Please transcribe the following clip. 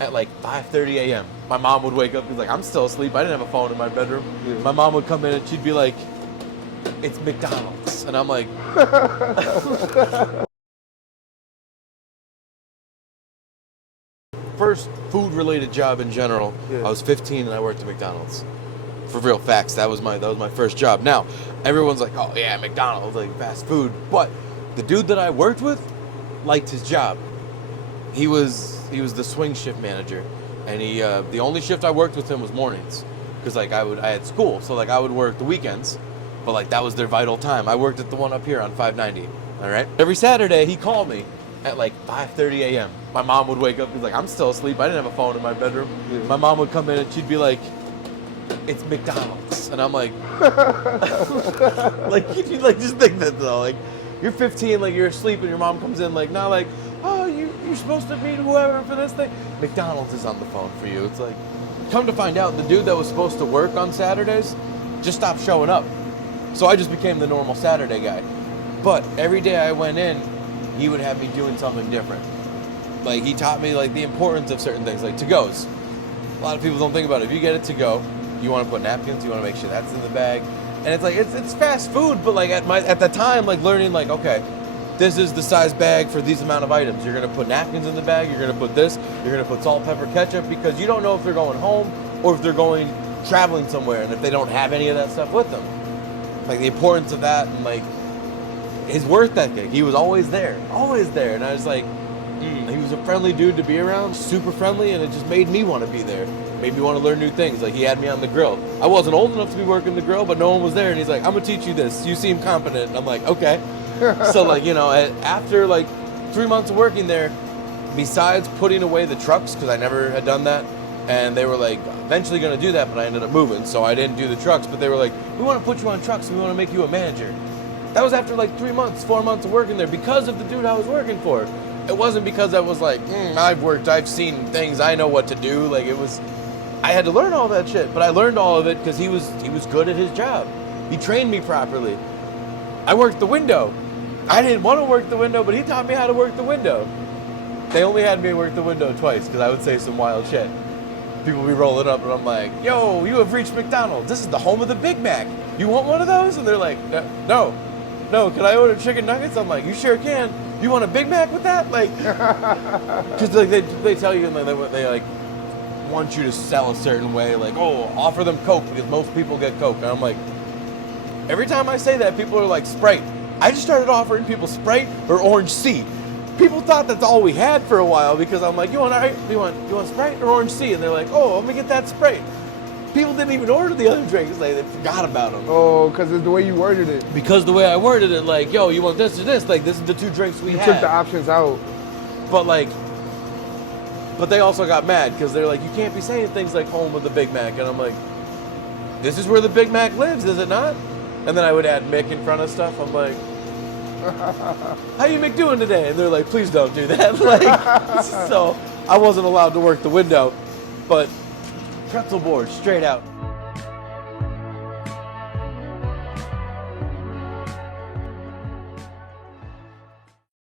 at like 5:30 a.m. My mom would wake up and be like, I'm still asleep. I didn't have a phone in my bedroom. Yeah. My mom would come in and she'd be like, it's McDonald's. And I'm like, first food-related job in general, I was 15 and I worked at McDonald's. For real facts, that was my first job. Now, everyone's like, oh yeah, McDonald's, like fast food. But the dude that I worked with liked his job. He was the swing shift manager, and he the only shift I worked with him was mornings, because like I had school, so like I would work the weekends, but like that was their vital time. I worked at the one up here on 590. All right. Every Saturday he called me at like 5:30 a.m. My mom would wake up and be like, I'm still asleep. I didn't have a phone in my bedroom. Yeah. My mom would come in and she'd be like, it's McDonald's, and I'm like, like you like just think that though, like you're 15, like you're asleep, and your mom comes in like, not like, oh, you're supposed to meet whoever for this thing. McDonald's is on the phone for you. It's like, come to find out, the dude that was supposed to work on Saturdays just stopped showing up. So I just became the normal Saturday guy. But every day I went in, he would have me doing something different. Like he taught me like the importance of certain things, like to-goes. A lot of people don't think about it. If you get it to go, you want to put napkins, you want to make sure that's in the bag. And it's like, it's fast food, but like at the time, like learning like, okay, this is the size bag for these amount of items. You're going to put napkins in the bag. You're going to put this. You're going to put salt, pepper, ketchup, because you don't know if they're going home or if they're going traveling somewhere, and if they don't have any of that stuff with them. Like the importance of that, and like his work ethic. He was always there. And I was like, he was a friendly dude to be around, super friendly, and it just made me want to be there. Made me want to learn new things. Like he had me on the grill. I wasn't old enough to be working the grill, but no one was there, and he's like, I'm going to teach you this. You seem competent. And I'm like, okay. So like, you know, after like 3 months of working there, besides putting away the trucks, because I never had done that, and they were like eventually going to do that, but I ended up moving, so I didn't do the trucks. But they were like, we want to put you on trucks and we want to make you a manager. That was after like 3 months, 4 months of working there, because of the dude I was working for. It wasn't because I was like, I've seen things, I know what to do. Like it was, I had to learn all that shit, but I learned all of it because he was good at his job. He trained me properly. I worked the window. I didn't want to work the window, but he taught me how to work the window. They only had me work the window twice because I would say some wild shit. People would be rolling up and I'm like, yo, you have reached McDonald's. This is the home of the Big Mac. You want one of those? And they're like, no, can I order chicken nuggets? I'm like, you sure can. You want a Big Mac with that? Like, because like they tell you, and they like want you to sell a certain way. Like, oh, offer them Coke because most people get Coke. And I'm like, every time I say that, people are like, Sprite. I just started offering people Sprite or Orange C. People thought that's all we had for a while because I'm like, you want Sprite or Orange C? And they're like, oh, let me get that Sprite. People didn't even order the other drinks. Like, they forgot about them. Oh, because it's the way you worded it. Because the way I worded it, like, yo, you want this or this? Like, this is the two drinks we have. You took the options out. But they also got mad because they're like, you can't be saying things like home of the Big Mac. And I'm like, this is where the Big Mac lives, is it not? And then I would add Mick in front of stuff. I'm like, how you Mick doing today? And they're like, please don't do that. Like, so I wasn't allowed to work the window, but pretzel board straight out.